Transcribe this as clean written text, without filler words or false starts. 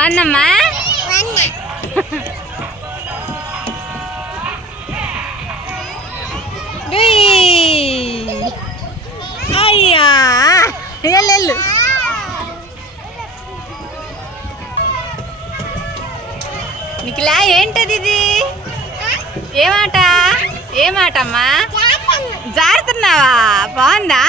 బాగుందమ్మా. అయ్యా వెళ్ళు. నిఖిలా ఏంటది ఇది? ఏమాట ఏమాటమ్మా? జారుతున్నావా? బాగుందా?